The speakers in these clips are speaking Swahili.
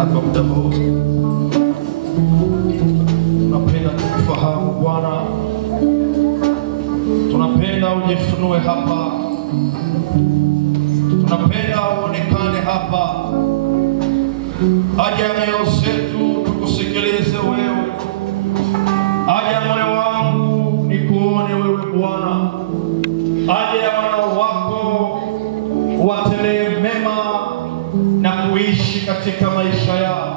Kwa muda huu tunapenda kufahamu Bwana, tunapenda ujifunue hapa, tunapenda uonekane hapa. Haja ya mioyo yetu tukusikilize wewe, haja ya moyo wangu nikuone wewe Bwana, haja ya moyo wako watendee mema na kuishi katika maisha yao.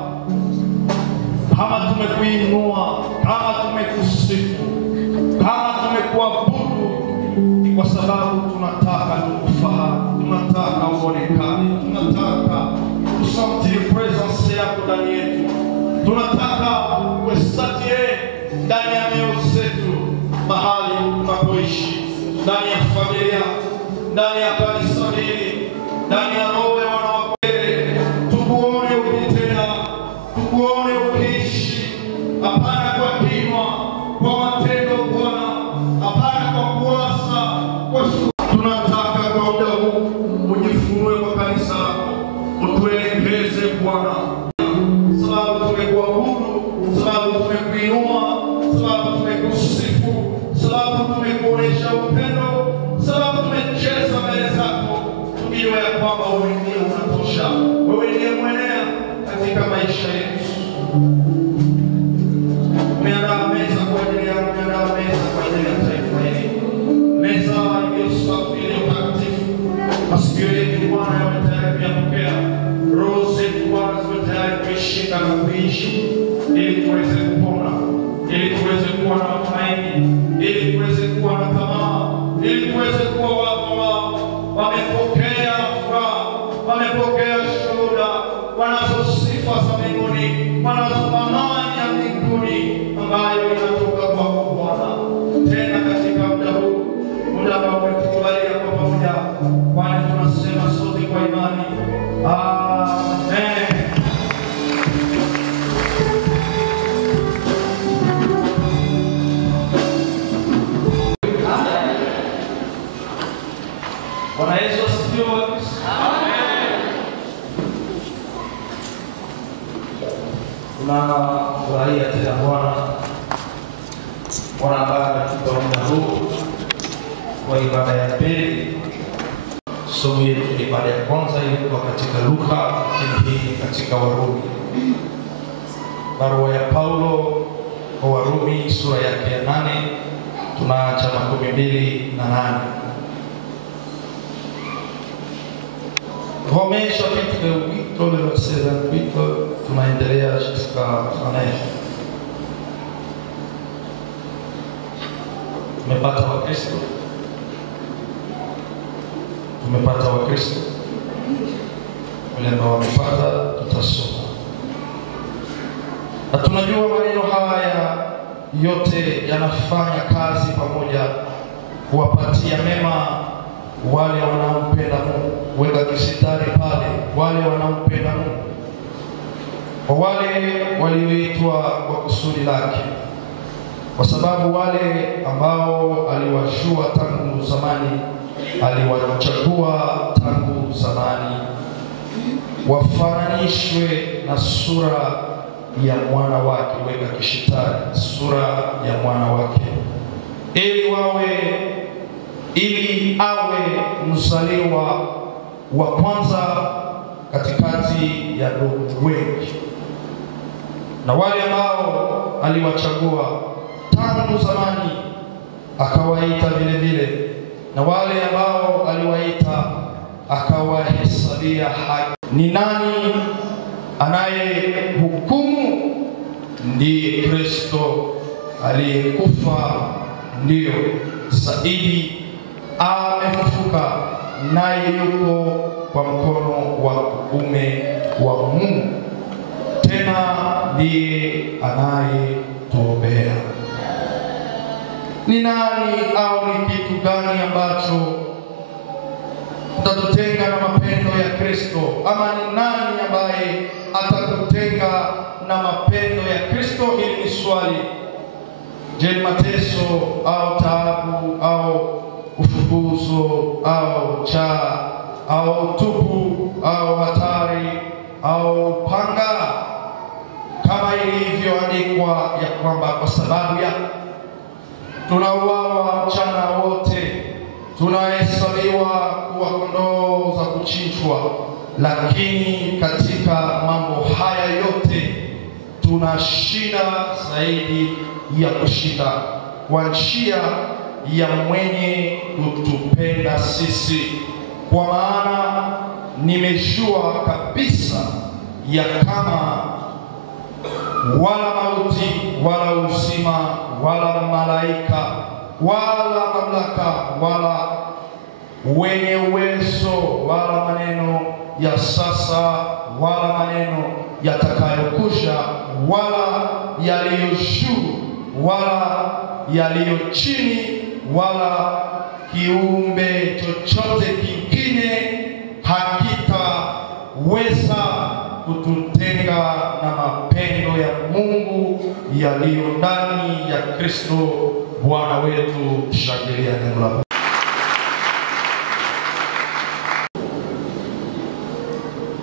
Kama tumekuinua, kama tumekusifu, kama tumekuabudu, kwa sababu tunataka tukufahamu, tunataka uonekane, tunataka usamtie presence yako ndani yetu, tunataka uesatie ndani ya mioyo yetu, mahali tunapoishi, ndani ya familia, ndani ya kanisa hili, ndani ya roho ya wanawako. Tukuone ukitenda, tukuone ukiishi, hapana kwa kinywa, kwa matendo Bwana, hapana kwa kuasa, kwa tunataka kwa muda huu ujifunue kwa kanisa lako, utuelekeze Bwana, sababu tumekuabudu, sababu tumekuinua, sababu tumekusifu, sababu tumekuonesha upendo, sababu tumecheza mbele zako, tukijua ya kwamba wewe ndiye unatosha, wewe ndiye mwenea katika maisha yetu. Umeandaa meza kwa ajili yangu, umeandaa meza kwa ajili ya taifa hili, meza iliyo safi, iliyo takatifu. Masikio yetu Bwana yawe tayari kuyapokea, roho zetu Bwana ziwe tayari kuishika na kuishi, ili tuweze kupona, ili tuweze kuwa na matumaini, ili tuweze kuwa na tamaa, ili tuweze kuwa watu ambao wamepokea furaha, wamepokea shuhuda, wanazo sifa za mbinguni, wanazo amani ya mbinguni ambayo inatoka kwako Bwana. Tena katika muda huu, muda ambao umetukubalia kwa pamoja, kwani tunasema sote kwa imani, amen. Bwana Yesu asifiwe. Amen. Tunafurahia tena Bwana ambaye ametupa muda huu kwa ibada ya pili. Somo yetu ibada ya kwanza ilikuwa katika Luka, hii katika Warumi. Barua ya Paulo kwa Warumi sura yake ya 8, tunaacha 12:8. Romains chapitre 8, le verset 28, tunaendelea jusqu'à 39. Tumepata wa Kristo, tumepata wa Kristo. Wale ambao wamepata tutasoma, na tunajua maneno haya yote yanafanya kazi pamoja kuwapatia mema wale wanaompenda Mungu. Weka kisitari pale, wale wanaompenda Mungu, kwa wale walioitwa kwa kusudi lake, kwa sababu wale ambao aliwajua tangu zamani, aliwachagua tangu zamani wafananishwe na sura ya mwana wake. Weka kishitari, sura ya mwana wake, ili awe mzaliwa wa kwanza katikati ya ndugu wengi. Na wale ambao aliwachagua tangu zamani akawaita vile vile, na wale ambao aliwaita akawahesabia haki. Ni nani anayehukumu? Ndiye Kristo aliyekufa, ndio zaidi amefufuka, naye yuko kwa mkono wa kuume wa Mungu, tena ndiye anayetuombea. Ni nani au ni kitu gani ambacho utatutenga na mapendo ya Kristo? Ama ni nani ambaye atakutenga na mapendo ya Kristo? Hili ni swali. Je, mateso au taabu au ufukuzo au njaa au tupu au hatari au panga imeandikwa ya kwamba kwa sababu ya tunauawa mchana wote, tunahesabiwa kuwa kondoo za kuchinjwa, lakini katika mambo haya yote tunashinda zaidi ya kushinda kwa njia ya mwenye kutupenda sisi. Kwa maana nimejua kabisa ya kama wala mauti wala uzima wala malaika wala mamlaka wala wenye uwezo wala maneno ya sasa wala maneno yatakayokuja wala yaliyo juu wala yaliyo chini wala kiumbe chochote kingine hakitaweza kututenga na mapendo ya Mungu yaliyo ndani ya Kristo Bwana wetu. Shangilia neno la Mungu.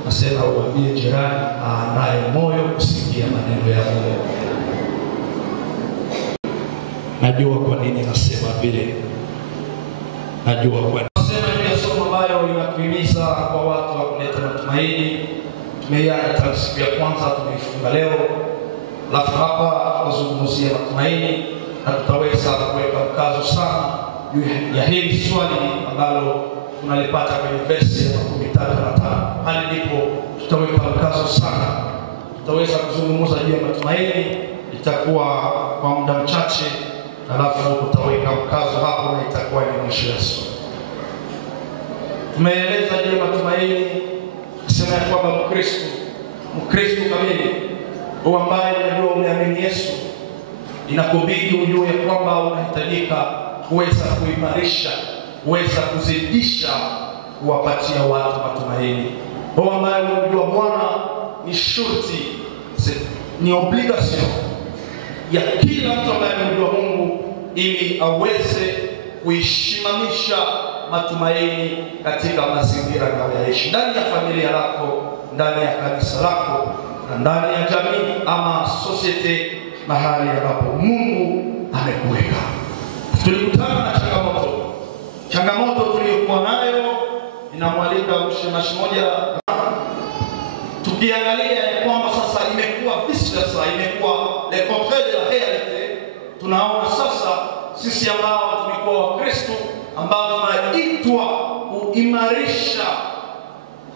Nasema uambie jirani aandae moyo kusikia maneno ya Mungu. Najua kwa nini nasema vile. Najua kwa nasema ile somo ambayo linatuhimiza kwa watu wa kuleta matumaini. Tumeanza siku ya kwanza, tumeifunga leo. Alafu hapa tutazungumzia matumaini na tutaweza kuweka mkazo sana juu ya hili swali ambalo tunalipata kwenye verse ya 13. Hali ndipo tutaweka mkazo sana. Tutaweza kuzungumza juu ya matumaini, itakuwa kwa muda mchache, alafu tutaweka mkazo hapo na itakuwa ni mwisho wa somo. Tumeeleza juu ya matumaini, sema ya kwamba Mkristo kamili, kwa ambaye unajua umeamini Yesu, inakubidi ujue ya kwamba unahitajika kuweza kuimarisha, kuweza kuzidisha kuwapatia watu matumaini. Kwa ambaye unajua Bwana ni shurti, ni obligation ya kila mtu ambaye anajua Mungu ili aweze kuishimamisha matumaini katika mazingira anayoishi, ndani ya familia yako, ndani ya kanisa lako, na ndani ya jamii ama society, mahali ambapo Mungu amekuweka. Tulikutana na changamoto tuliyokuwa nayo, inamwalika mshemashi mmoja. Tukiangalia ya kwamba sasa imekuwa vice-versa, imekuwa le contraire de la réalité. Tunaona sasa sisi ambao tumekuwa Wakristo ambao tunaitwa kuimarisha,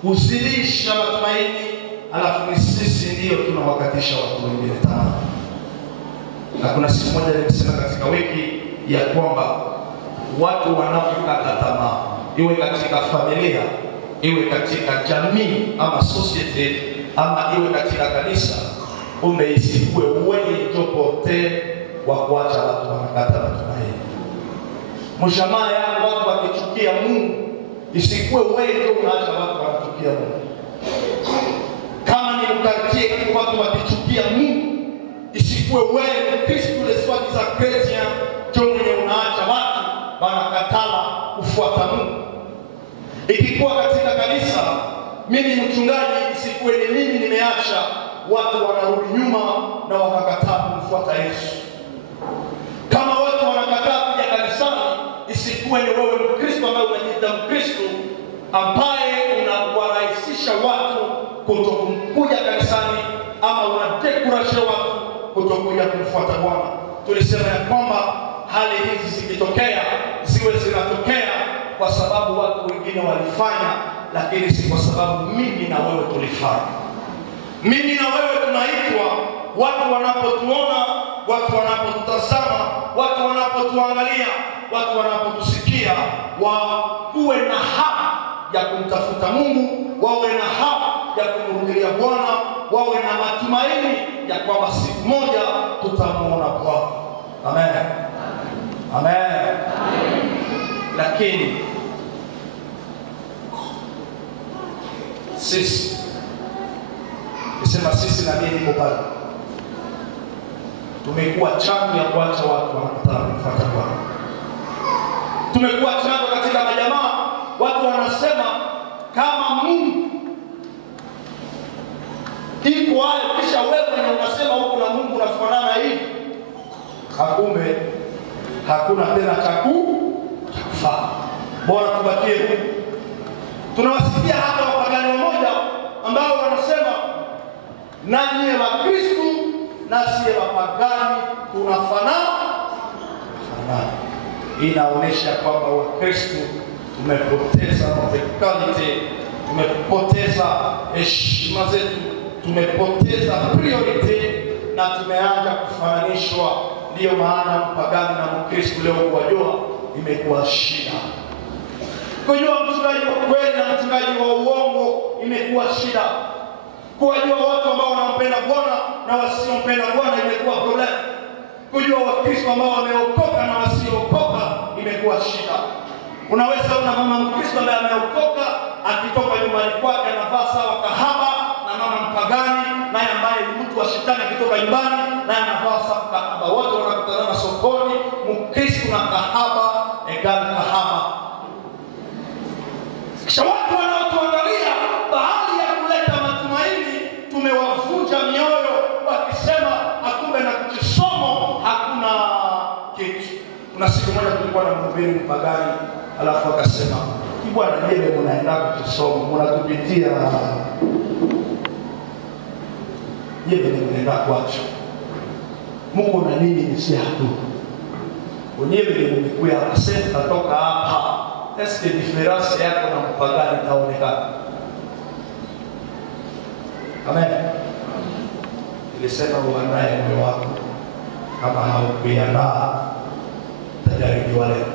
kuzidisha matumaini, alafu ni sisi ndio tunawakatisha watu wengine tamaa. Na kuna siku moja nilisema katika wiki ya kwamba watu wanapokata tamaa, iwe katika familia, iwe katika jamii ama society, ama iwe katika kanisa, isikue wewe jopote wa kuacha watu wanakata matumaini. Mshamaa yangu watu wakichukia Mungu, isikue wewe ndio unaacha watu wanachukia Mungu. Kama ni ukatie watu wakichukia Mungu, isikue wewe Kristo le soit des chrétiens ndio mwenye unaacha watu wanakatala kufuata Mungu. Ikikuwa katika kanisa, mimi mchungaji, isikue ni mimi nimeacha watu wanarudi nyuma na wakakataa kumfuata Yesu. Kama watu wanakataa kuja kanisani, isikue ni wewe Mkristo ambaye unajiita Mkristo ambaye unawarahisisha watu kutokuja kanisani ama unadekurasha watu kutokuja kumfuata Bwana. Tulisema ya kwamba hali hizi zikitokea, ziwe zinatokea kwa sababu watu wengine walifanya, lakini si kwa sababu mimi na wewe tulifanya. Mimi na wewe tunaitwa, watu wanapotuona, watu wanapotutazama, watu wanapotuangalia, watu wanapotusikia, wawe na hamu ya kumtafuta Mungu, wawe na hamu ya kumrudia Bwana, wawe na matumaini ya kwamba siku moja tutamuona Bwana. Amen. Amen. Lakini sisi, nisema sisi na mimi niko pale, tumekuwa chanzo ya kuacha watu wanakataa kumfuata Bwana. Tumekuwa chanzo katika majamaa, watu wanasema kama Mungu iko hayo, kisha wewe unasema huko na Mungu unafanana Kumbe hakuna tena cha kufaa. Bora tubakie huko. Tunawasikia hapa wapagani wamoja ambao wanasema nani ni Wakristo na si wapagani tunafanana. Inaonesha kwamba Wakristo tumepoteza verticality, tumepoteza heshima zetu, tumepoteza priority na tumeanza kufananishwa. Ndio maana mpagani na Mkristo leo kuwajua imekuwa shida. Kujua mchungaji wa kweli na mchungaji wa uongo imekuwa shida. Kujua watu ambao wanampenda Bwana na wasiompenda Bwana imekuwa problem. Kujua Wakristo ambao wameokoka na wasiokoka imekuwa shida. Unaweza una mama Mkristo ambaye ameokoka akitoka nyumbani kwake anavaa sawa kahaba, na mama mpagani naye ambaye ni mtu wa shetani akitoka nyumbani naye anavaa sawa kahaba. Wote wanakutana sokoni, Mkristo na kahaba egal kahaba. Kisha watu wanaotuangalia bahali ya kuleta matumaini tumewavunja mioyo wakisema akumbe na kisomo hakuna kitu. Kuna siku moja tulikuwa na mhubiri mpagani alafu akasema, "Bwana yeye mnaenda kusomo, mnatupitia yeye mnaenda kwacho. Mungu na nini nisi hapo? Wenyewe mmekuja akasema natoka hapa. Eske diferensi yako na mpagani itaonekana?" Amen. Nilisema uandae moyo wako, kama haukuandaa tajaribiwa leo.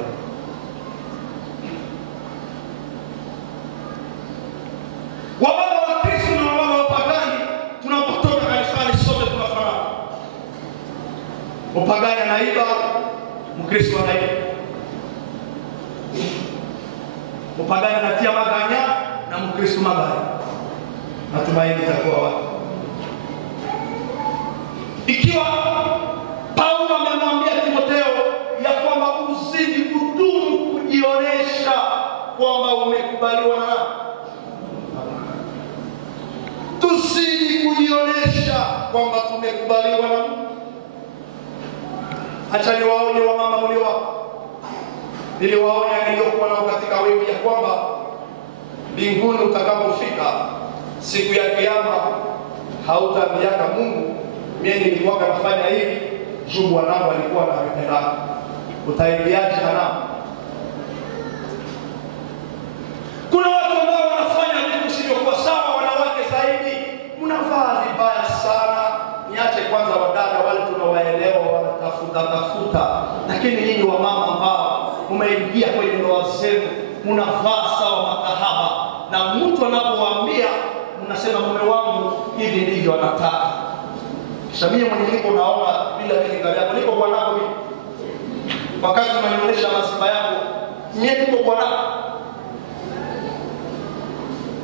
Wababa wa Kristo na wababa wa pagani tunapotoka kanisani sote tunafanana. Mpagani anaiba, Mkristo anaiba. Mpagani anatia maganya na Mkristo maganya. Natumaini itakuwa wapi? Ikiwa Paulo amemwambia Timotheo ya kwamba uzidi kudumu kujionesha kwamba umekubaliwa na nani, tuzidi kujionesha kwamba tumekubaliwa na Mungu. Acha niwaonye wamama mliowapo. Niliwaonya niliokuwa nao katika wiki ya kwamba mbinguni utakapofika siku ya kiyama hautaambiaka Mungu, mimi nilikuwa nafanya hivi, juu wanangu walikuwa wananipenda. Utaingiaje jehanamu? Kuna watu ambao wanafanya vitu sivyokuwa sawa. Wanawake zaidi mnavaa vibaya sana. Niache kwanza wadada wale tunawaelewa wanatafuta, lakini nyinyi wamama ambao umeingia kwenye ndoa zenu mnavaa sawa makahaba, na mtu anapowaambia mnasema mume wangu hivi ndivyo anataka. Kisha mimi mwenye niko naona bila kinga yako niko bwanako mimi. Wakati unanionyesha masiba yako, mimi niko bwanako.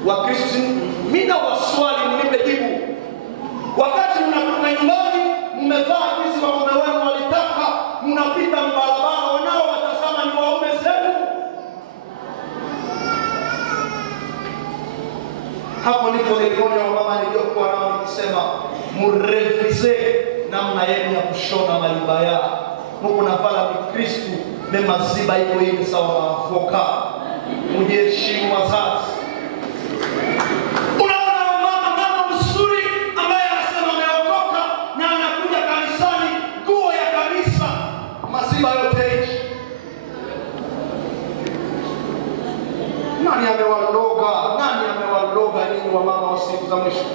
Wakristo mimi na waswali mnipe jibu. Wakati mnakuja nyumbani mmevaa hizi waume wenu walitaka, mnapita mbarabara wanao watazama ni waume zenu. Hapo ndipo niliona mama niliyokuwa nao nikisema mrevize namna yenu ya kushona malibaya. Mungu navala Kristo na maziba iko hivi sawa na avoka. Mjiheshimu wazazi. Unaona mama mzuri ambaye anasema ameokoka na anakuja kanisani, nguo ya kanisa, maziba yote hivi. Nani amewaloga? Nani amewaloga nyinyi wamama wa siku za mwisho?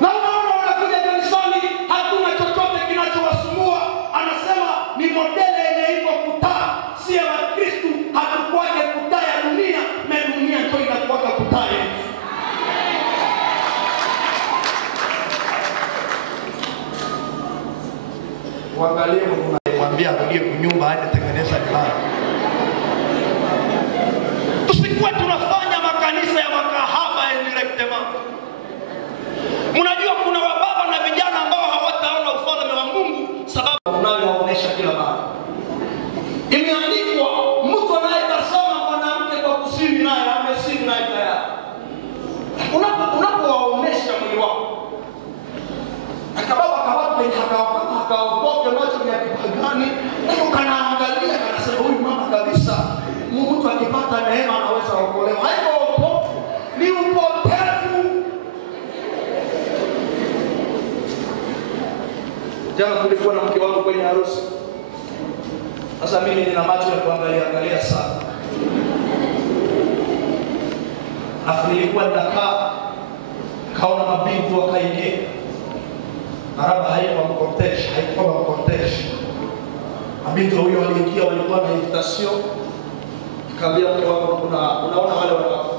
Na unaona wanakuja kanisani hakuna chochote kinachowasumbua. Anasema ni modele yenye iko kutaa. Si ya Kristo, hatukwake kutaa ya dunia, na dunia ndio inakuwaka kutaa yetu. Waangalie unamwambia arudie kunyumba aje tengeneza ibada. Tusikuwe tunafanya makanisa ya makahaba indirectement. Mnajua kuna wababa na vijana ambao hawataona ufalme wa Mungu sababu unayowaonesha kila mara. Imeandikwa mtu anayetazama mwanamke kwa kusiri naye amesiri naye tayari. Unapowaonesha mwili wako. Akababa kawapo Jana tulikuwa na mke wangu kwenye harusi. Sasa mimi nina macho ya kuangalia sana. Afu nilikuwa ninakaa, kaona mabinti wakaingia. Araba haikuwa mkontesh. Mabinti huyo waliingia, walikuwa na invitation. Kaambia mke wangu, unaona wale wanawake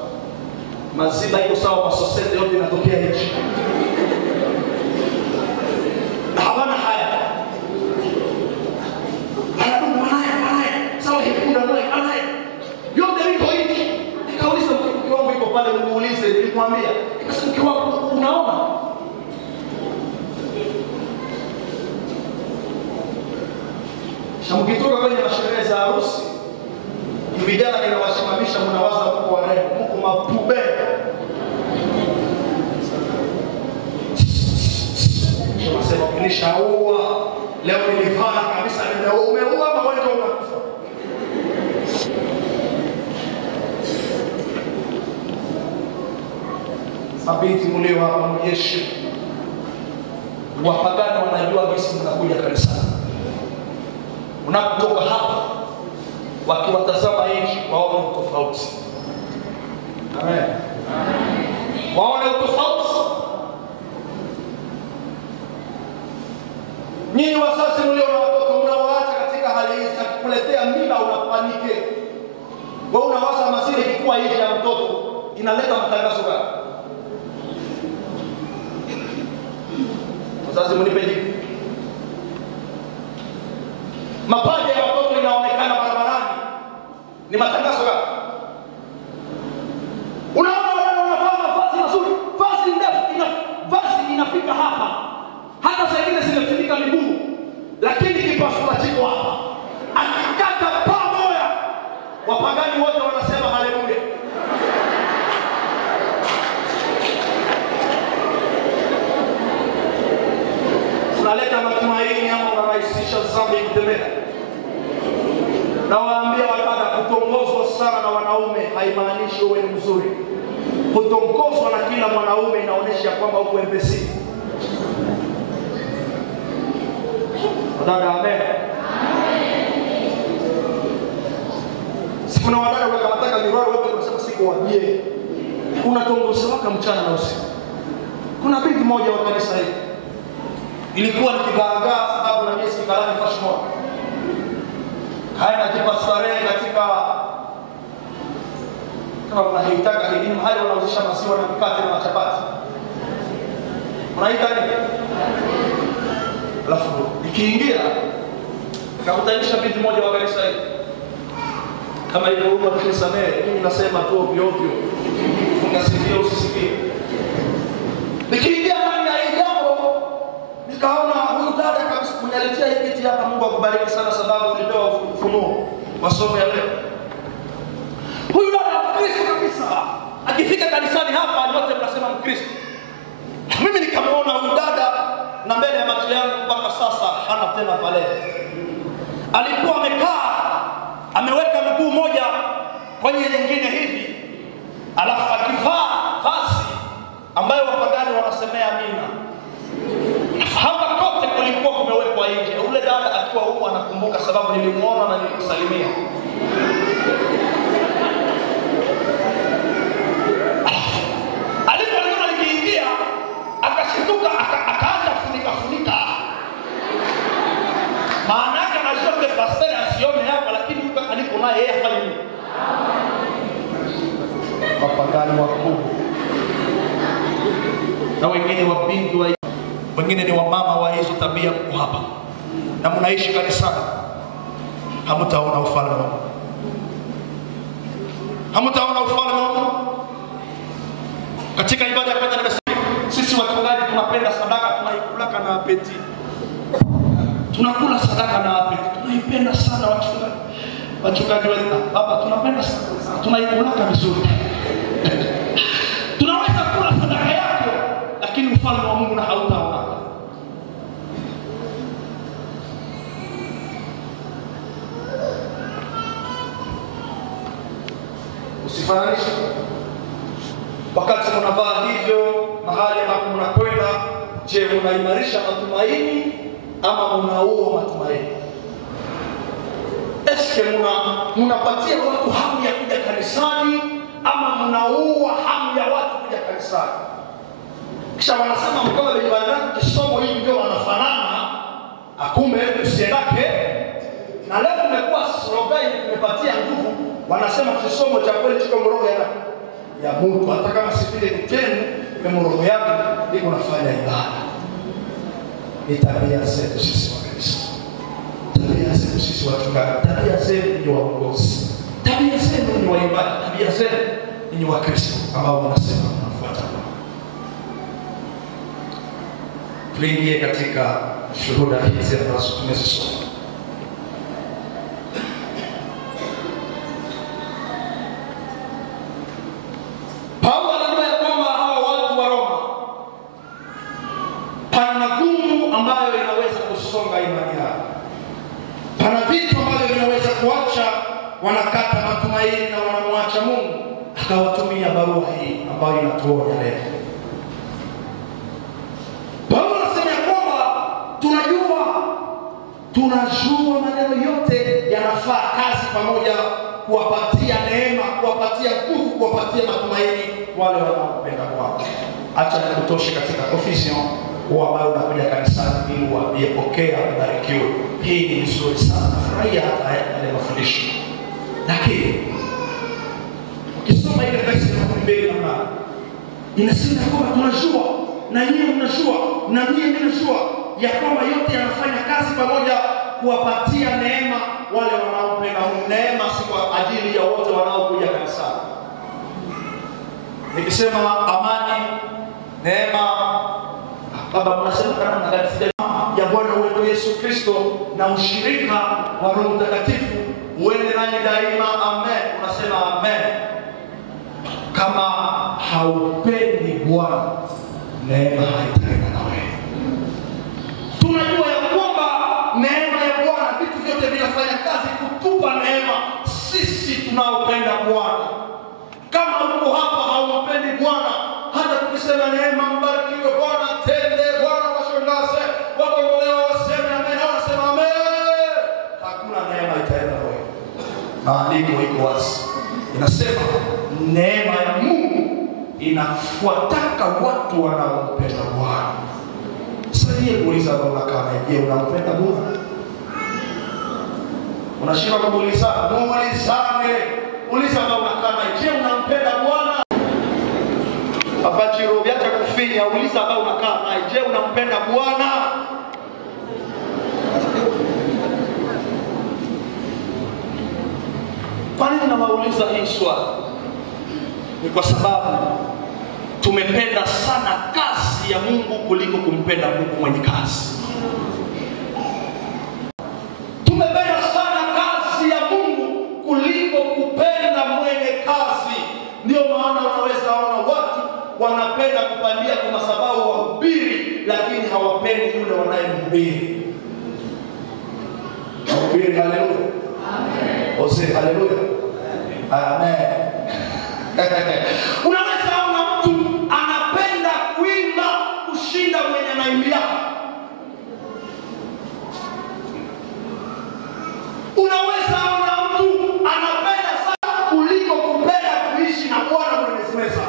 maziba iko sawa kwa society yote inatokea hichi. Na hawana haya. Sawa hikuna mwe, anaye. Yote liko hichi. Nikauliza mke wangu iko pale, muulize, nilimwambia. Nikasema mke wangu, unaona? Shamkitoka kwenye masherehe za harusi, vijana kinawasimamisha, mnawaza mko warembo, mko mapube. Tunasema nilishaua, leo nilivana kabisa, umeua ama wewe ndio unakufa. Mabinti mlio hapa mjeshi, wapagani wanajua gisi mnakuja kanisani. Unapotoka hapa, wakiwatazama nchi waone tofauti. Amen. Waone tofauti. Nyinyi wazazi mlio na watoto mnawaacha katika hali hizi, akikuletea mimba unapanike. Wewe unawaza mazile ikikuwa hivi ya mtoto inaleta matangazo gani? Wazazi mnipe jibu. Mapaja ya watoto inaonekana barabarani, ni matangazo gani? Unaona wale wanavaa mavazi mazuri, vazi ndefu, vazi inafika hapa. Hata saa ingine zimefika miguu, lakini kipasua chiko hapa. Akikata pamoja, wapagani wote wanasema haleluya. Unaleta matumaini ama unarahisisha dhambi kutembea. Na waambia wadada, kutongozwa sana na wanaume haimaanishi uwe ni mzuri. Kutongozwa na kila mwanaume inaonyesha kwamba uko mpesi. Wadada, amen. Sikuna wadada wakamataka mirwaro wote wanasema siku wabie. Unatongoza waka mchana na usiku. Kuna binti moja wa kanisa hili. Ilikuwa nikigaagaa sababu na mimi sikalani fashmo. Haya najipa starehe katika kama unahitaji hili mahali wanauzisha maziwa na mikate na chapati. Unahitaji nini? Alafu ikiingia nakutanisha binti moja wa kanisa hili. Kama ile huko tukisamee, mimi nasema tu ovyo ovyo. Ungasikia usisikie. Nikiingia ndani ya hii jambo nikaona huyu dada kabisa kunialetea hii kitu hapa. Mungu akubariki sana sababu ulipewa ufunuo wa somo ya leo. Huyu dada Mkristo kabisa. Akifika kanisani hapa nyote mnasema Mkristo. Mimi nikamwona huyu dada na mbele ya macho yangu mpaka sasa hana tena pale. Alikuwa amekaa ameweka mguu moja kwenye nyingine hivi. Alafu akivaa vazi ambayo wapagani wanasemea amina. Hapa kote kulikuwa kumewekwa nje. Ule dada akiwa huko anakumbuka sababu nilimuona na nilimsalimia. Alipoona nikiingia akashituka akaanza funika. Maana yake anajua kwa pastor asione hapa, lakini huko alipo naye yeye afanye nini? Wapagani wakuu. Na wengine wabinti wa wengine ni wamama wa hizo tabia kwa hapa. Na mnaishi kanisani. Hamtaona ufalme wa Mungu. Hamtaona ufalme wa Mungu. Katika ibada ya kwanza nimesema sisi wachungaji tunapenda sadaka, tunaikula na apeti. Tunakula sadaka na apeti. Tunaipenda sana wachungaji. Wachungaji wetu baba tunapenda sana. Tunaikula vizuri. Tunaweza kula sadaka yako lakini ufalme wa Mungu na hautaona. Usifananishe. Wakati mnavaa hivyo mahali ambapo mnakwenda, je, unaimarisha matumaini ama mnaua matumaini? Eske mnapatia watu hamu ya kuja kanisani ama mnaua hamu ya watu kuja kanisani? Kisha wanasema mkoa wa ibada kisomo hii ndio wanafanana, akumbe usiendake. Na leo tumekuwa slogan tumepatia nguvu, wanasema kisomo cha kweli chiko mroho ya Mungu, hata kama sifile kitendo kwa mroho yako ndio unafanya ibada. Ni tabia zetu sisi wa Kristo, tabia zetu sisi wachungaji, tabia zetu ni waongozi, tabia zetu ni waimbaji, tabia zetu ni wa Kristo ambao wanasema tunafuata. Tuingie katika shuhuda hizi ambazo tumezisoma. Paulo anasema kwamba hawa watu wa Roma pana magumu ambayo inaweza kusonga imani yao, pana vitu ambavyo vinaweza kuacha wanakata matumaini na wanamwacha Mungu. Akawatumia barua hii ambayo inatuonya leo. Paulo anasema kwamba tunajua maneno yote yanafaa kazi pamoja kuwapatia neema, kuwapatia nguvu, kuwapatia matumaini wale wanaopenda kwao. Acha nikutoshe katika confession ambao unakuja kanisani ili uambie pokea ubarikiwe. Hii ni nzuri sana, furahia hata yale mafundisho. Lakini ukisoma ile verse ya 2 na 8 inasema kwamba tunajua na nyinyi mnajua na mimi ninajua ya kwamba yote yanafanya kazi pamoja kuwapatia neema wale wanaopenda Mungu. Neema si kwa ajili ya wote wanaokuja kanisani. Nikisema amani, neema, baba mnasema kana kanisa ya Bwana wetu Yesu Kristo na ushirika wa Roho Mtakatifu uende nanyi daima. Amen. Unasema amen. Kama haupendi Bwana, neema haitaenda na wewe. Tunajua ya kwamba neema ya Bwana, vitu vyote vinafanya kazi kutupa neema sisi tunaopenda Bwana. Kama uko hapa haupendi Bwana, hata tukisema neema mbarikiwe Bwana, tende Bwana, washangaze, wakombolewa waseme amen, waseme amen, hakuna neema itaenda na wewe. Maandiko iko wazi. Inasema neema ya Mungu inafuataka watu wanaompenda Bwana. Sasa yeye kuuliza Bwana kama je, unampenda Bwana? Unashindwa kumuuliza, muulizane. Uliza Bwana kama je, unampenda Bwana? Hapa jiro viacha kufinya, uliza Bwana kama je, unampenda Bwana? Kwa nini nawauliza hii swali? Ni kwa sababu tumependa sana kazi ya Mungu kuliko kumpenda Mungu mwenye kazi. Tumependa sana kazi ya Mungu kuliko kupenda mwenye kazi. Ndio maana unaweza ona watu wanapenda kupandia kwa madhabahu wahubiri, lakini hawapendi yule wanayemhubiri. Hubiri, haleluya. Amen. Ose haleluya. Amen. Unaweza ona mtu anapenda kuimba kushinda mwenye anaimbia. Unaweza ona mtu anapenda sana kuliko kupenda kuishi na Bwana Mwenyezi Mungu.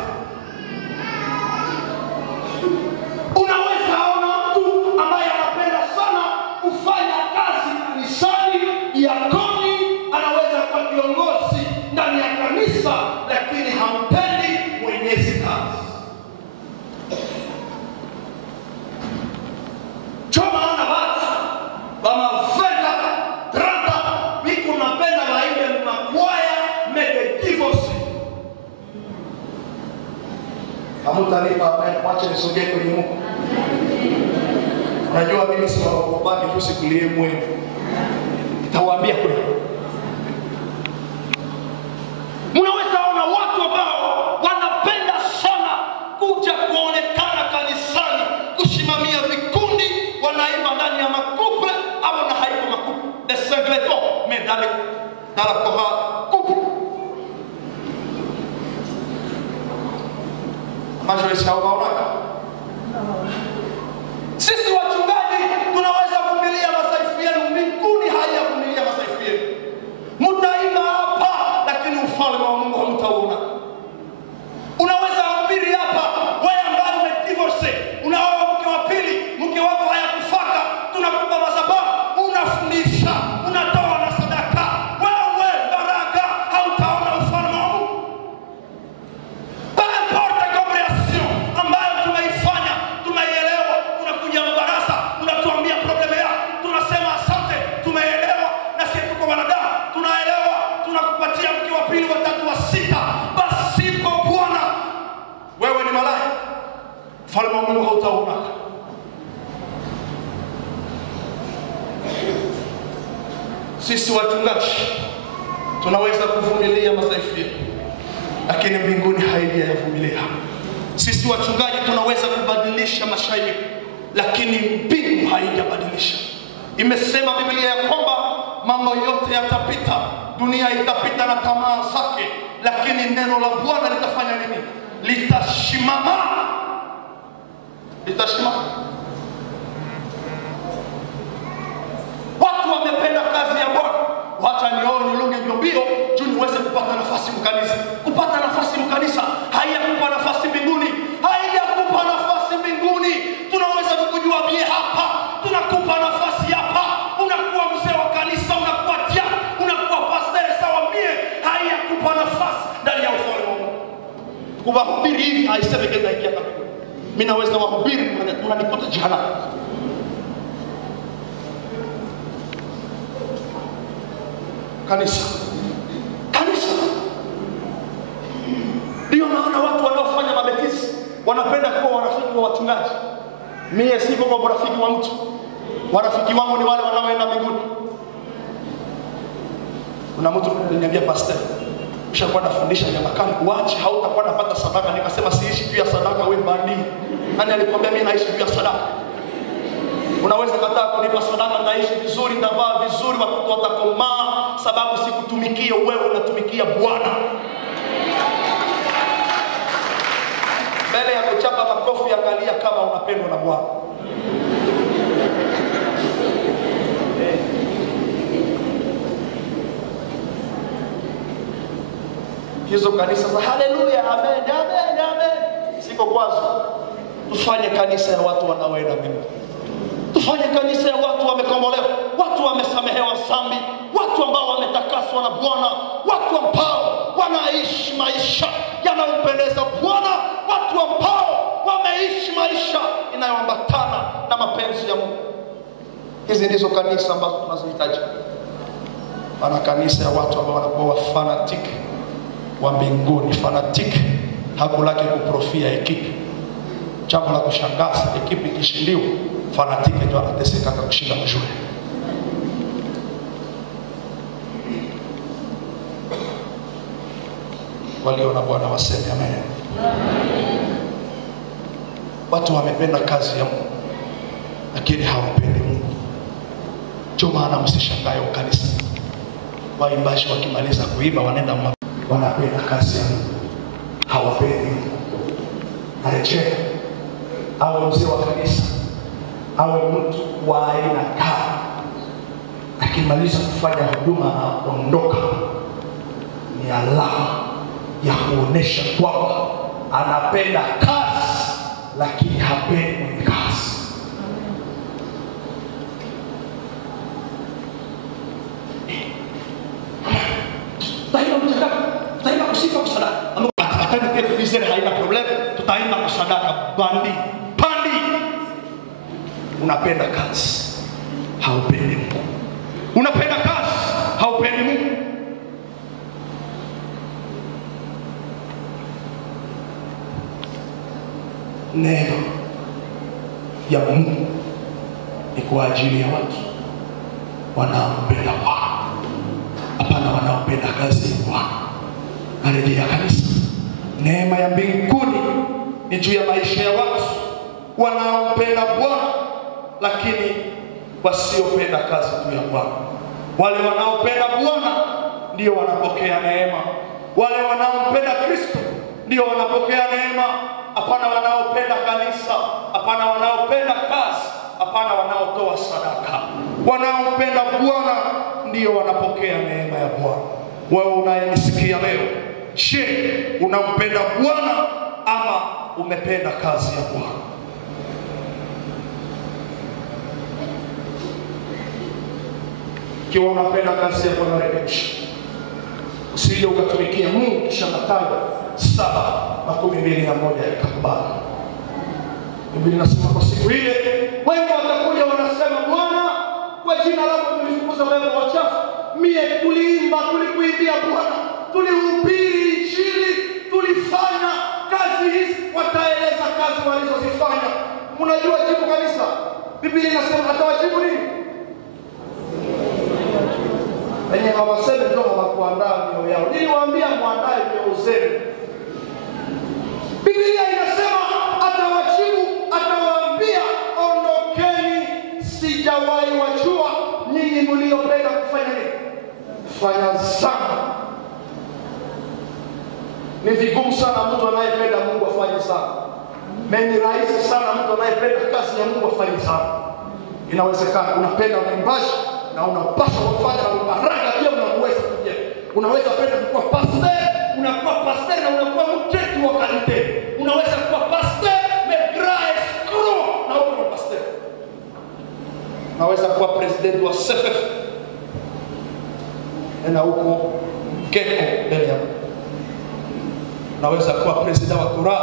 Unaweza ona mtu ambaye anapenda sana kufanya kazi kanisani, diakoni, anaweza kuwa kiongozi ndani ya kanisa, lakini hampendi Mwenyezi kazi. Choma ana watu kama fedha trata wiko napenda waimbe makwaya mededivosi. Hamutalipa mwache nisogee kwenye Mungu. Unajua mimi si wakubaki tu sikulie mwenu. Nitawaambia kweli. Unaweza ona watu ambao wanapenda sana kuja kuonekana kanisani, kusimamia vikundi, wanaimba ndani ya makuple au na haiko makuple. De secreto, mais dans la couple. Majorisi haukaona. Sisi wachungaji tunaweza unaambiwa hautaona. Sisi wachungaji tunaweza kuvumilia madhaifu yetu, lakini mbinguni haijayavumilia. Sisi wachungaji tunaweza kubadilisha mashairi, lakini mbingu haijabadilisha. Imesema Biblia ya kwamba mambo yote yatapita, dunia itapita na tamaa zake, lakini neno la Bwana litafanya nini? Litashimama. Litashimama. Watu wamependa kazi ya Bwana. Wacha nione nilunge mbio juu niweze kupata nafasi mkanisa. Kupata nafasi mkanisa haiyakupa nafasi mbinguni. Haiyakupa nafasi mbinguni. Tunaweza kukujua bie hapa, tunakupa nafasi hapa. Unakuwa mzee wa kanisa, unakuwa tia, unakuwa pastor sawa mie. Haiyakupa nafasi ndani ya ufalme wa Mungu. Kuhubiri hivi haisemi kenda ingia kabisa. Mimi naweza kuhubiri unanikuta jehanamu. Kanisa. Ndio maana watu wanaofanya mabetizi wanapenda kuwa warafiki wa wachungaji. Mimi siko kwa urafiki wa mtu. Warafiki wangu ni wale wanaoenda mbinguni. Kuna mtu aliniambia pastor, ushakuwa nafundisha Nyamakani, uache hautakuwa napata sadaka. Nikasema siishi juu ya sadaka, wewe bandi. Nani alikwambia mimi naishi juu ya sadaka? Unaweza kataa kunipa sadaka, naishi vizuri, ndavaa vizuri, watoto watakomaa, sababu sikutumikia wewe, unatumikia Bwana. Mbele ya kuchapa makofi angalia kama unapendwa na Bwana. Hizo kanisa za haleluya, amen, amen, amen, siko kwazo. Tufanye kanisa ya watu wanaoenda mbinguni. Tufanye kanisa ya watu wamekombolewa, watu wamesamehewa dhambi, watu ambao wametakaswa na Bwana, watu ambao wanaishi maisha yanayompendeza Bwana, watu ambao wameishi maisha inayoambatana na mapenzi ya Mungu. Hizi ndizo kanisa ambazo tunazihitaji. Pana kanisa ya watu ambao wanakuwa fanatic wa mbinguni. Fanatic hakulaki kuprofia ekipi. Jambo la kushangaza, ekipi ikishindiwa, fanatic ndio anateseka kwa kushinda mshule. Walio na Bwana waseme amen. Watu wamependa kazi ya Mungu, lakini hawapendi Mungu. Ndio maana msishangae kanisa waimbaji wakimaliza kuimba wanaenda wanapenda kazi ya Mungu, hawapendi Mungu. Arejea awe mzee wa kanisa, awe mtu wa aina gani, akimaliza kufanya huduma na kuondoka, ni alama ya kuonesha kwamba anapenda kazi lakini hapendi kazi. Tutaimba kusifa kusadaka. Hata nikifizere haina problem, tutaimba kusadaka bandi. Pandi. Unapenda kazi, haupendi Mungu. Unapenda kazi, haupendi Mungu. Neno ya Mungu ni kwa ajili ya watu wanaompenda Bwana, hapana wanaopenda kazi ya Bwana. Narejea kanisa, neema ya mbinguni ni juu ya maisha ya watu wanaompenda Bwana, lakini wasiopenda kazi tu ya Bwana. Wale wanaopenda Bwana ndio wanapokea neema. Wale wanaompenda Kristo ndio wanapokea neema. Hapana wanaopenda kanisa, hapana wanaopenda kazi, hapana wanaotoa sadaka. Wanaompenda Bwana ndio wanapokea neema ya Bwana. Wewe unayenisikia leo, je, unampenda Bwana ama umependa kazi ya Bwana? Kiwa unapenda kazi ya Bwana, rekebisha. Usije ukatumikia Mungu kisha Mathayo 7:21 ikakubali. Biblia inasema kwa siku ile wengi watakuja wanasema, Bwana, kwa jina lako tulifukuza pepo wachafu. Mie tulikuimbia Bwana, tulihubiri injili, tulifanya kazi kazi hizi, wataeleza kazi walizozifanya. Unajua jibu kanisa? Biblia inasema atawajibu nini? Wenye hawasemi ndio hawakuandaa mioyo yao. Niliwaambia muandae mioyo zenu. Biblia inasema atawajibu, atawaambia ondokeni, sijawahi wajua nyinyi mliopenda kufanya nini? Fanya sana. Ni vigumu sana mtu anayependa Mungu afanye sana. Ni rahisi sana mtu anayependa kazi ya Mungu afanye sana. Inawezekana unapenda uimbaji na unapaswa kufanya na baraka pia unaweza kuja. Unaweza penda kuwa pastor, unakuwa pastor na unakuwa mketi wa kanisa. Unaweza kuwa pastor megrae screw na uko pastor. Unaweza kuwa president wa SFF na uko keko mbele yako. Unaweza kuwa president wa Kura.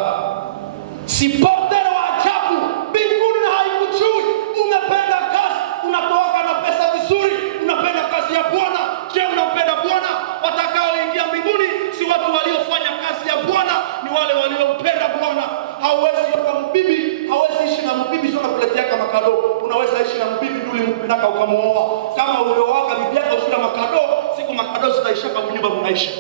Si portero wa ajabu, mbinguni na haikuchui. Umependa kazi, unatoka na pesa vizuri, unapenda kazi ya Bwana. Je, unapenda Bwana? Watakaoingia mbinguni si watu waliofanya kazi ya Bwana, ni wale waliompenda Bwana. Hauwezi kuwa mbibi, hauwezi ishi na mbibi sio nakuletea kama kado. Unaweza ishi na mbibi ndio ulimpendaka ukamuoa. Kama ulioaka bibi yako usina makado, siku makado zitaisha kwa nyumba unaisha.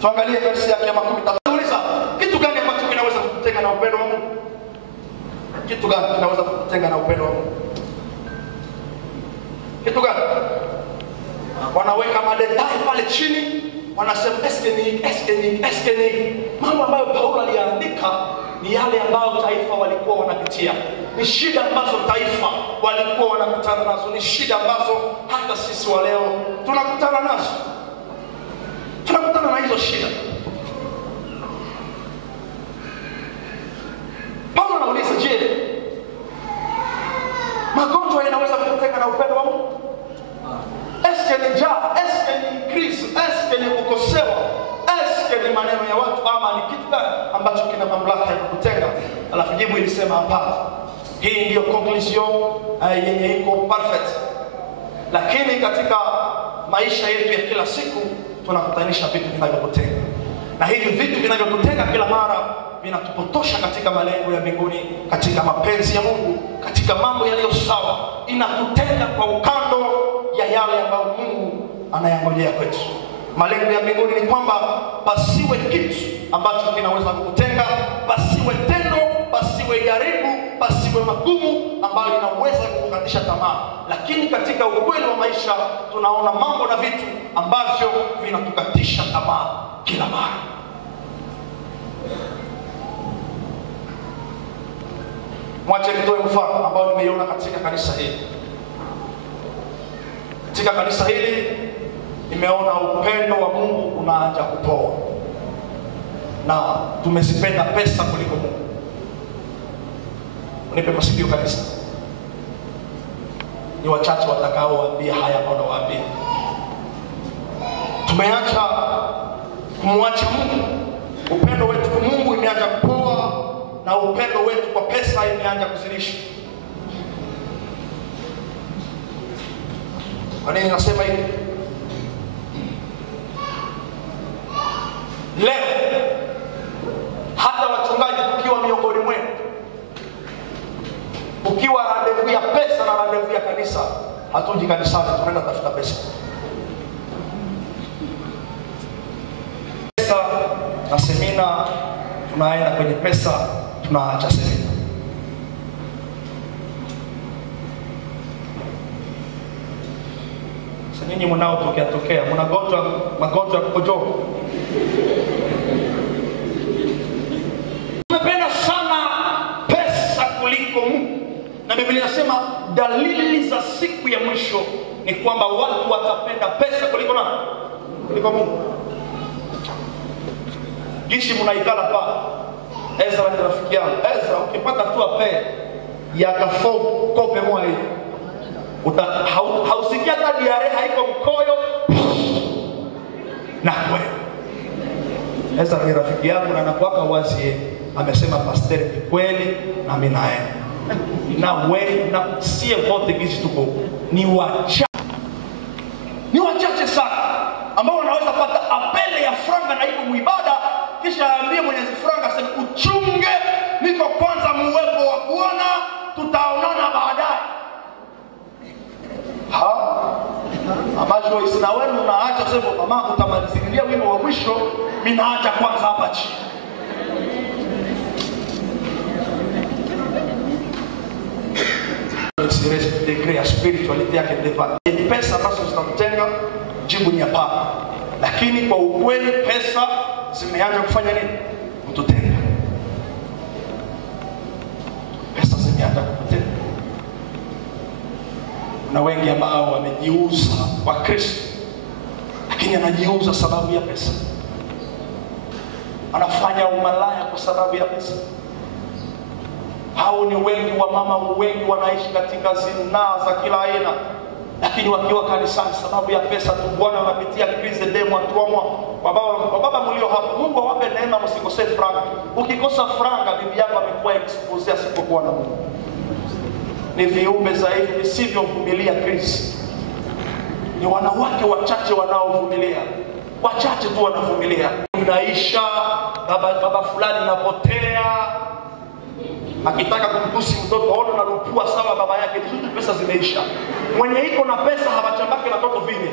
Tuangalie verse yake ya 13. Nauliza, kitu gani ambacho kinaweza kutenga na upendo wa Mungu? Kitu gani kinaweza kutenga na upendo wa Mungu? Kitu gani? Wanaweka madai pale chini, wanasema eskeni. Mambo ambayo Paulo aliandika ni yale ambayo taifa walikuwa wanapitia. Ni shida ambazo taifa walikuwa wanakutana nazo, ni shida ambazo hata sisi wa leo tunakutana nazo. Tunakutana na hizo shida. Paulo anauliza, je, magonjwa yanaweza kutenga na upendo wa Mungu? Eske ni njaa, eske ni krizi, eske ni kukosewa, eske ni maneno ya watu, ama ni kitu gani ambacho kina mamlaka ya kukutenga? Alafu jibu ilisema hapana. Hii ndio conclusion yenye iko perfect. Lakini katika maisha yetu ya kila siku tunakutanisha vitu vinavyokutenga. Na hivi vitu vinavyokutenga kila mara vinatupotosha katika malengo ya mbinguni, katika mapenzi ya Mungu, katika mambo yaliyo sawa. Inatutenga kwa ukando ya yale ambayo Mungu anayangojea kwetu. Malengo ya mbinguni ni kwamba pasiwe kitu ambacho kinaweza kukutenga, pasiwe tendo, pasiwe jaribu, pasiwe magumu ambayo inaweza kukukatisha tamaa. Lakini katika ukweli wa maisha tunaona mambo na vitu ambavyo vinatukatisha tamaa kila mara. Mwache nitoe mfano ambao nimeiona katika kanisa hili. Katika kanisa hili nimeona upendo wa Mungu unaanza kupoa. Na tumezipenda pesa kuliko Mungu. Unipe masikio kanisa. Ni wachache watakao waambia haya ambao nawaambia. Tumeacha kumwacha Mungu. Upendo wetu kwa Mungu imeanza kupoa na upendo wetu kwa pesa imeanza kuzidisha. Kwa nini nasema hivi? Leo hata wachungaji tukiwa miongoni mwetu, ukiwa randevu ya pesa na randevu ya kanisa, hatuji kanisani, tunaenda tafuta pesa. Pesa na semina, tunaenda kwenye pesa, tunaacha semina. Sasa nyinyi mnao tokea magonjwa kujoko. Tumependa sana pesa kuliko Mungu. Na Biblia inasema dalili za siku ya mwisho ni kwamba watu watapenda pesa kuliko nani? Kuliko Mungu. Gishi mnaikala pa Ezra ni rafiki yangu. Ezra ukipata tu ape ya kafo kope moja hivi, hausikia hata diare haiko mkoyo na kweli. Ezra ni rafiki yangu na anakuwaka wazi, amesema pastor ni kweli na mimi naye. na wewe na sie wote gizi tuko ni wachache sana ambao wanaweza pata apele ya franga na iko muibada kisha aambie Mwenyezi franga sema uchunge niko kwanza muwepo wa Bwana tutaonana baadaye. Abajo isina wenu naacha sema kama utamalizilia wimbo wa mwisho mimi naacha kwanza hapa chini. Declare spirituality yake ndeva. Ni pesa ambazo zinamtenga jibu ni hapana. Lakini kwa ukweli pesa zimeanza kufanya nini? Kututenga. Pesa zimeanza kututenga. Na wengi ambao wamejiuza kwa Kristo. Lakini anajiuza sababu ya pesa. Anafanya umalaya kwa sababu ya pesa. Hao ni wengi wa mama wengi wanaishi katika zinaa za kila aina. Lakini wakiwa kanisani sababu ya pesa tu Bwana anapitia krize demo atuamwa. Baba mlio hapa Mungu awape neema msikose franga. Ukikosa franga bibi yako amekuwa expose asipokuwa na Mungu. Ni viumbe dhaifu visivyovumilia krizi. Ni wanawake wachache wanaovumilia. Wachache tu wanavumilia. Unaisha baba fulani napotea. Akitaka kumtusi mtoto aone na rupua sawa baba yake zote pesa zimeisha. Mwenye iko na pesa hawachambake na watoto vile.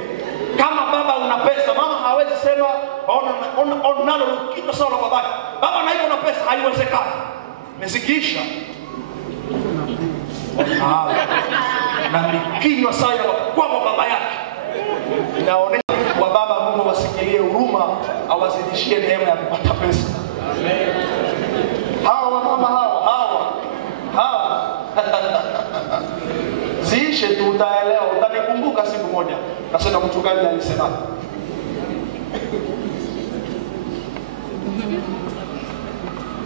Kama baba una pesa mama hawezi sema ona nalo kitu sawa baba yake. Baba na iko na pesa haiwezekani. Mezikiisha. Na mikinywa sawa kwa baba yake. Inaonesha kwa baba Mungu wasikilie huruma awazidishie neema ya kupata pesa. Hawa mama hawa ziishe tu utaelewa utanikumbuka siku moja. Nasema mchungaji alisema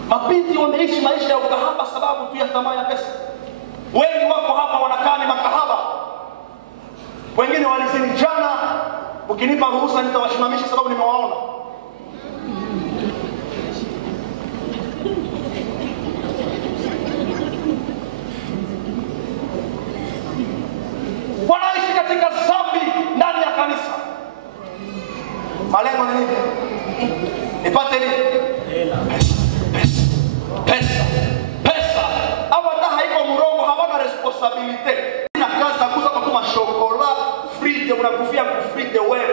mabinti wameishi maisha ya ukahaba sababu tu ya tamaa ya pesa. Wengi wako hapa wanakaa ni makahaba. Wengine walizini jana, ukinipa ruhusa nitawashimamisha sababu nimewaona. Wanaishi katika dhambi ndani ya kanisa. Malengo ni nini? Nipate nini? Pesa. Hawa hata haiko mrongo, hawana responsibility. Na kazi za kuuza kama shokola, frite, unakufia kufrite wewe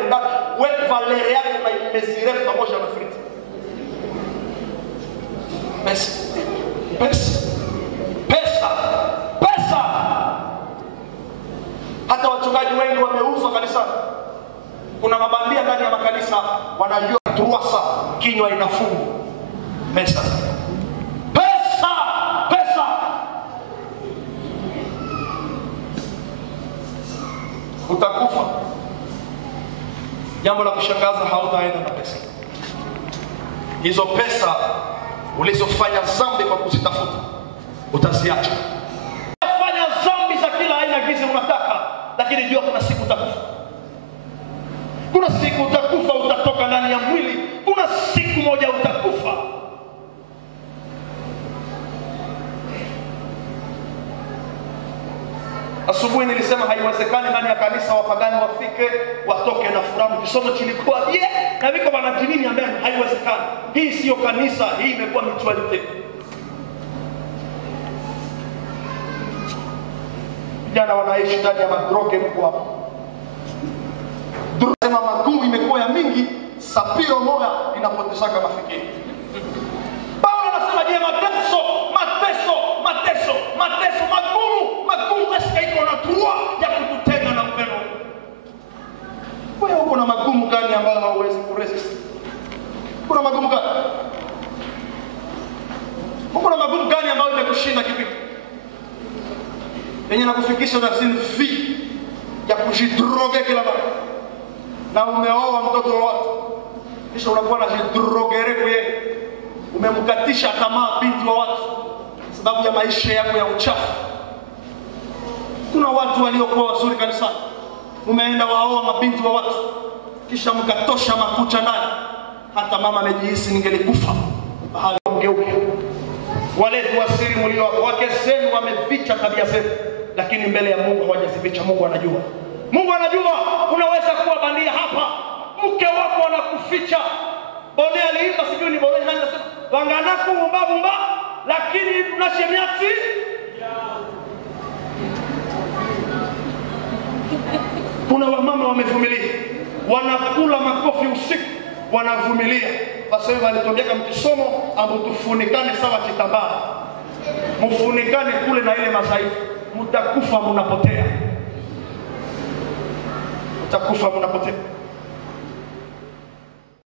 Valeria yako na imezire pamoja na frite. Pesa. Hata wachungaji wengi wameuzwa kanisani. Kuna mabandia ndani ya makanisa wanajua turuasa kinywa inafungu. Pesa. Utakufa. Jambo la kushangaza hautaenda na pesa. Hizo pesa ulizofanya dhambi kwa kuzitafuta utaziacha. Fanya dhambi za kila aina gizi unataka, lakini jua kuna siku utakufa. Kuna siku utakufa, utatoka ndani ya mwili. Kuna siku moja utakufa. Asubuhi nilisema haiwezekani ndani ya kanisa wapagani wafike watoke na furaha. Kisomo kilikuwa na viko wanadini ambaye haiwezekani. Hii sio kanisa, hii imekuwa mutuality. Vijana wanaishi ndani ya madroge mko hapa. Sema magumu imekuwa ya mingi, sapiro moja inapotezaka mafikiri. Paulo anasema je, mateso magumu eske iko na droit ya kututenga na upendo. Wewe uko na magumu gani ambayo hauwezi kuresist? Kuna magumu gani? Uko na magumu gani ambayo imekushinda kipi? Yenye nakufikisha na sinfi ya kujidroge kila mara. Na umeoa mtoto wa watu. Kisha unakuwa na jidrogere kwa yeye. Umemkatisha tamaa binti wa watu sababu ya maisha yako ya uchafu. Kuna watu waliokuwa wazuri kanisani. Umeenda waoa mabinti wa watu. Kisha mkatosha makucha ndani. Hata mama amejihisi ningelikufa. Bahali ungeuke. Walezi wa siri mlio wake zenu wameficha tabia zenu, lakini mbele ya Mungu hawajazificha. Mungu anajua. Mungu anajua. Unaweza kuwa bandia hapa, mke wako anakuficha. Bone aliimba sijui ni bone nani anasema wanganaku mbabumba, lakini tunashemiati kuna wamama wamevumilia, wanakula makofi usiku, wanavumilia. Basi wewe alitombeka mkisomo ambapo tufunikane sawa kitambaa. Mfunikane kule na ile madhaifu. Mtakufa mnapotea. Mtakufa mnapotea.